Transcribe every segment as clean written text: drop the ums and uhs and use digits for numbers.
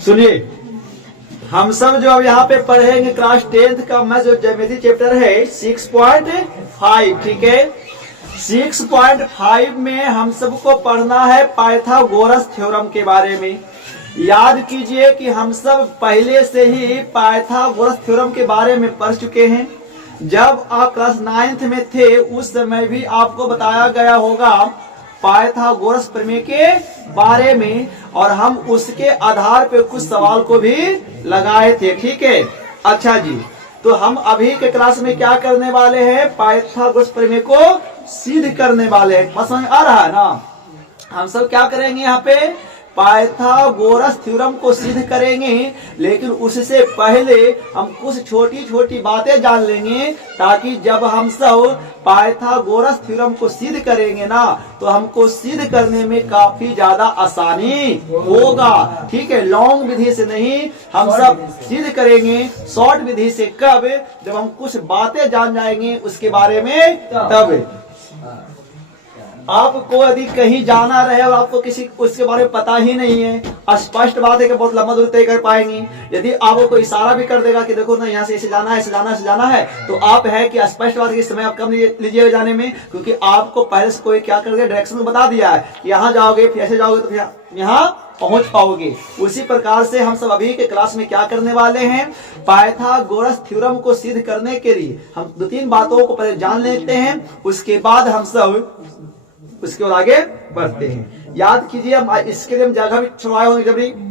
सुनिए, हम सब जो अब यहाँ पे पढ़ेंगे क्लास 10th का मैं जो ज्योमेट्री चैप्टर है 6.5, ठीक है। 6.5 में हम सबको पढ़ना है पाइथागोरस थ्योरम के बारे में। याद कीजिए कि हम सब पहले से ही पाइथागोरस थ्योरम के बारे में पढ़ चुके हैं। जब आप क्लास 9th में थे उस समय भी आपको बताया गया होगा पाइथागोरस प्रमेय के बारे में, और हम उसके आधार पे कुछ सवाल को भी लगाए थे, ठीक है। अच्छा जी, तो हम अभी के क्लास में क्या करने वाले हैं, पाइथागोरस प्रमेय को सिद्ध करने वाले हैं। समझ आ रहा है ना। हम सब क्या करेंगे यहाँ पे, पाइथागोरस थ्योरम को सिद्ध करेंगे, लेकिन उससे पहले हम कुछ छोटी छोटी बातें जान लेंगे, ताकि जब हम सब पाइथागोरस थ्योरम को सिद्ध करेंगे ना, तो हमको सिद्ध करने में काफी ज्यादा आसानी होगा, ठीक है। लॉन्ग विधि से नहीं, हम सब सिद्ध करेंगे शॉर्ट विधि से। कब, जब हम कुछ बातें जान जाएंगे उसके बारे में, तब। आपको यदि कहीं जाना रहे और आपको किसी उसके बारे में पता ही नहीं है, स्पष्ट बात है कि बहुत लंबा दूरी तय कर पाएंगे। यदि आपको कोई इशारा भी कर देगा कि देखो ना यहाँ से ऐसे जाना है, ऐसे जाना है, ऐसे जाना है, तो आप है कि स्पष्ट बात है कि समय आप कम लीजिएगा जाने में, क्योंकि आपको पहले से कोई क्या कर दिया, डायरेक्शन बता दिया है कि यहाँ जाओगे, फिर ऐसे जाओगे तो यहाँ पहुंच पाओगे। उसी प्रकार से हम सब अभी के क्लास में क्या करने वाले हैं, पाइथागोरस थ्योरम को सिद्ध करने के लिए हम 2-3 बातों को पहले जान लेते हैं, उसके बाद हम सब उसके बाद आगे बढ़ते हैं। याद कीजिए, हम इसके लिए हम जगह भी छुड़वाए होंगे जब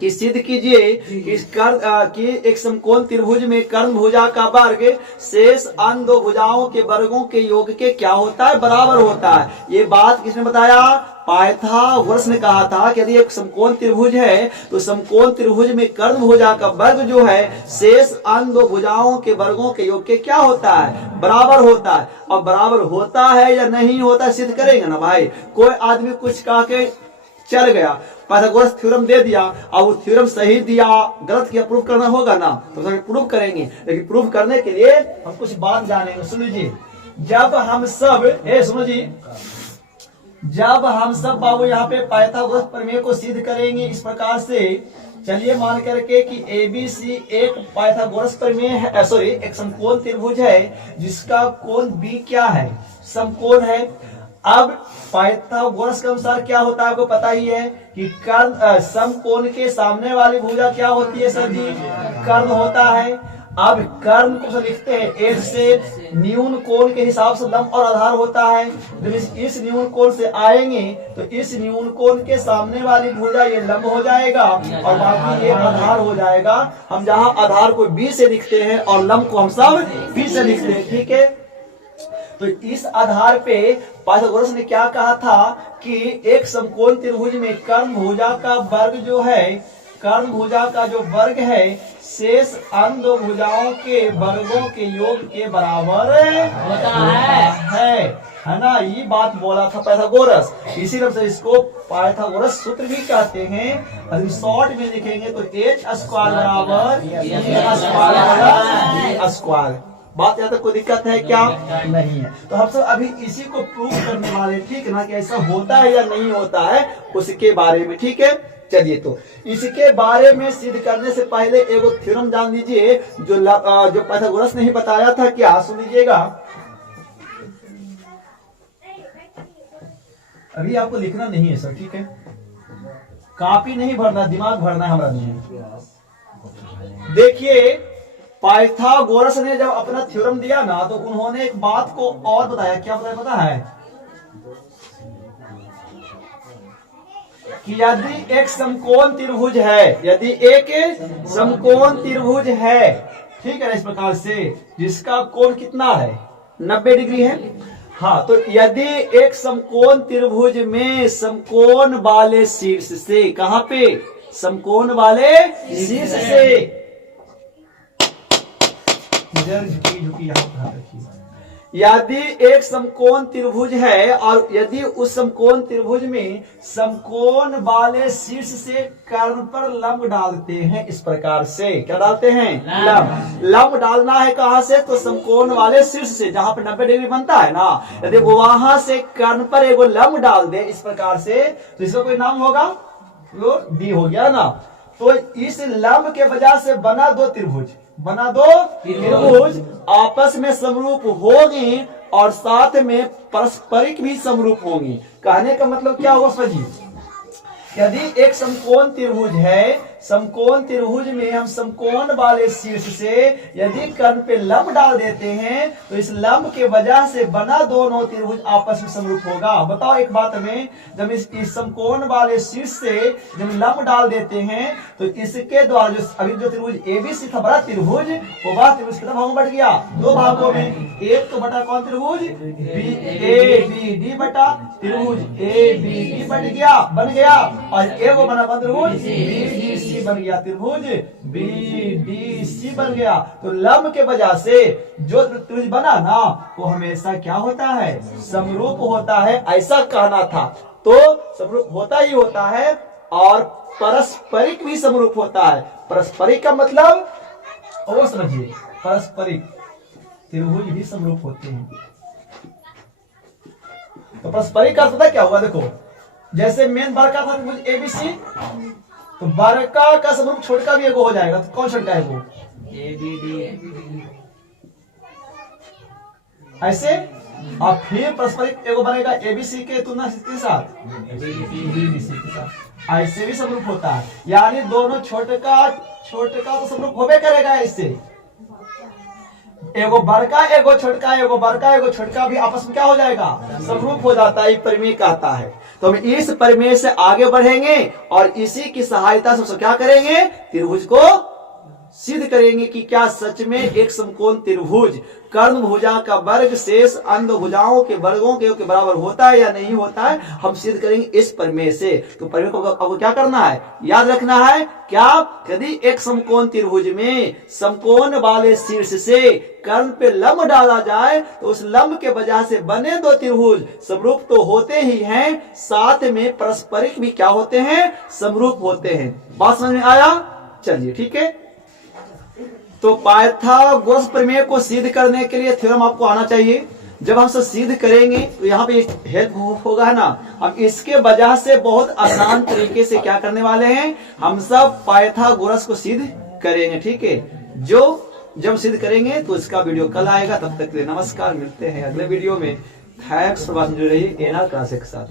कि सिद्ध कीजिए कि एक समकोण त्रिभुज में कर्ण भुजा का वर्ग शेष अन्य दो भुजाओं के वर्गों के योग के क्या होता है, बराबर होता है। ये बात किसने बताया, पाइथागोरस ने कहा था कि यदि एक समकोण त्रिभुज है तो समकोण त्रिभुज में कर्ण भुजा का वर्ग जो है शेष अन्य दो भुजाओं के वर्गों के योग के क्या होता है, बराबर होता है। और बराबर होता है या नहीं होता है सिद्ध करेंगे ना भाई। कोई आदमी कुछ कह के चल गया, पाइथागोरस थ्योरम दे दिया, और वो थ्योरम सही दिया गलत किया, प्रूफ करना होगा ना, तो प्रूफ करेंगे। लेकिन प्रूफ करने के लिए हम कुछ बात जानेंगे। सुन लीजिए, जब हम सब सुनो जी, जब हम सब बाबू यहाँ पे पाइथागोरस प्रमेय को सिद्ध करेंगे इस प्रकार से, चलिए मान करके कि ABC एक पाइथागोरस प्रमेय है, सॉरी एक समकोण त्रिभुज है जिसका कोण B क्या है, समकोण है। अब पाइथागोरस के अनुसार क्या होता है आपको पता ही है कि कर्ण समकोण के सामने वाली भुजा क्या होती है सर जी, कर्ण होता है। अब कर्ण को लिखते हैं एज से न्यून कोण के हिसाब से लंब और आधार होता है। जब इस न्यून कोण से आएंगे तो इस न्यून कोण के सामने वाली भुजा ये लंब हो जाएगा और बाकी ये आधार हो जाएगा। हम जहाँ आधार को B से लिखते हैं और लंब को हम सब B से लिखते हैं, ठीक है। तो इस आधार पे पाइथागोरस ने क्या कहा था कि एक समकोण त्रिभुज में कर्ण भुजा का वर्ग जो है, कर्ण भुजा का जो वर्ग है शेष अन्य दो भुजाओं के वर्गों के योग के बराबर होता है ना। ये बात बोला था पाइथागोरस, इसीलिए से इसको पाइथागोरस सूत्र भी कहते हैं। और शॉर्ट में लिखेंगे तो h² बराबर स्क्वायर। बात यहाँ तक कोई दिक्कत है क्या, नहीं है। तो हम सब अभी इसी को प्रूव करने वाले, ठीक है ना, कि ऐसा होता है या नहीं होता है उसके बारे में, ठीक है। चलिए, तो इसके बारे में सिद्ध करने से पहले एगो थ्योरम जान लीजिए जो पाइथागोरस ने ही बताया था। क्या, सुन लीजिएगा। अभी आपको लिखना नहीं है सर, ठीक है, कॉपी नहीं भरना, दिमाग भरना है हमारा नहीं है। देखिए, पाइथागोरस ने जब अपना थ्योरम दिया ना तो उन्होंने एक बात को और बताया। क्या बताया पता है, कि यदि एक समकोण त्रिभुज है, यदि एक समकोण त्रिभुज है, ठीक है, इस प्रकार से जिसका कोण कितना है, 90 डिग्री है। हाँ, तो यदि एक समकोण त्रिभुज में समकोण वाले शीर्ष से, कहां पे, समकोण वाले शीर्ष से, यदि एक समकोण त्रिभुज है और यदि उस समकोण त्रिभुज में समकोण वाले शीर्ष से कर्ण पर लंब डालते हैं, इस प्रकार से क्या डालते हैं, लंब डालना है कहां से, तो समकोण वाले शीर्ष से, जहां पर 90 डिग्री बनता है ना, यदि वो वहां से कर्ण पर एगो लंब डाल दे इस प्रकार से, तो इसका कोई नाम होगा, वो D हो गया ना। तो इस लंब के वजह से बना दो त्रिभुज आपस में समरूप होंगे और साथ में पारस्परिक भी समरूप होंगी। कहने का मतलब क्या हुआ सजी, यदि एक समकोण त्रिभुज है, समकोण त्रिभुज में हम समकोण वाले शीर्ष से यदि कर्ण पे लंब डाल देते हैं तो इस लंब के वजह से बना दोनों त्रिभुज आपस में समरूप होगा। बताओ एक बात में, जब इस समकोण वाले शीर्ष से जब लंब डाल देते हैं तो इसके द्वारा जो अभी जो त्रिभुज एबीसी था बड़ा त्रिभुज, वो बड़ा त्रिभुज कितना भागों में बढ़ गया, दो भागों में। एक तो बटा कौन त्रिभुज BABD बटा त्रिभुज ABD बन गया और एक वो बना कौन त्रिभुज BDC बन गया, त्रिभुज BDC बन गया। तो लंब के वजह से जो त्रिभुज बना ना वो हमेशा क्या होता है, समरूप होता है, ऐसा कहना था। तो समरूप होता ही होता है और पारस्परिक भी समरूप होता है। पारस्परिक का मतलब और समझिए, पारस्परिक त्रिभुज भी समरूप होते हैं। तो पारस्परिक का पता क्या हुआ, देखो जैसे मेन बड़का था त्रिभुज एबीसी, तो बड़का का समरूप छोटका भी एगो हो जाएगा। तो कौन छोटका है वो, ABD ऐसे। और फिर पारस्परिक एगो बनेगा एबीसी के तुलना के साथ BDC के साथ, ऐसे भी समरूप होता है। यानी दोनों छोटका तो समरूप होबे करेगा। इससे एगो बड़का एगो छोटका, एगो बड़का एगो छोटका भी आपस में क्या हो जाएगा, समरूप हो जाता है। प्रमेय कहता है। तो हम इस प्रमेय से आगे बढ़ेंगे और इसी की सहायता से क्या करेंगे, त्रिभुज को सिद्ध करेंगे कि क्या सच में एक समकोण त्रिभुज कर्ण भुजा का वर्ग शेष अंध भुजाओं के वर्गों के बराबर होता है या नहीं होता है, हम सिद्ध करेंगे इस प्रमेय से। तो प्रमेय को आपको क्या करना है, याद रखना है क्या, यदि एक समकोण त्रिभुज में समकोण वाले शीर्ष से कर्ण पे लंब डाला जाए तो उस लंब के वजह से बने दो त्रिभुज समरूप तो होते ही हैं, साथ में पारस्परिक भी क्या होते हैं, समरूप होते हैं। बात समझ में आया, चलिए ठीक है। तो पाइथागोरस प्रमेय को सिद्ध करने के लिए थ्योरम आपको आना चाहिए। जब हम सब सिद्ध करेंगे तो यहाँ पे हेल्प होगा है ना। हम इसके वजह से बहुत आसान तरीके से क्या करने वाले हैं, हम सब पाइथागोरस को सिद्ध करेंगे, ठीक है। जो जब सिद्ध करेंगे तो इसका वीडियो कल आएगा। तब तक के लिए नमस्कार, मिलते हैं अगले वीडियो में। थैंक्स फॉर वाचिंग, जुड़े रहिए एनआर क्लासेस के साथ।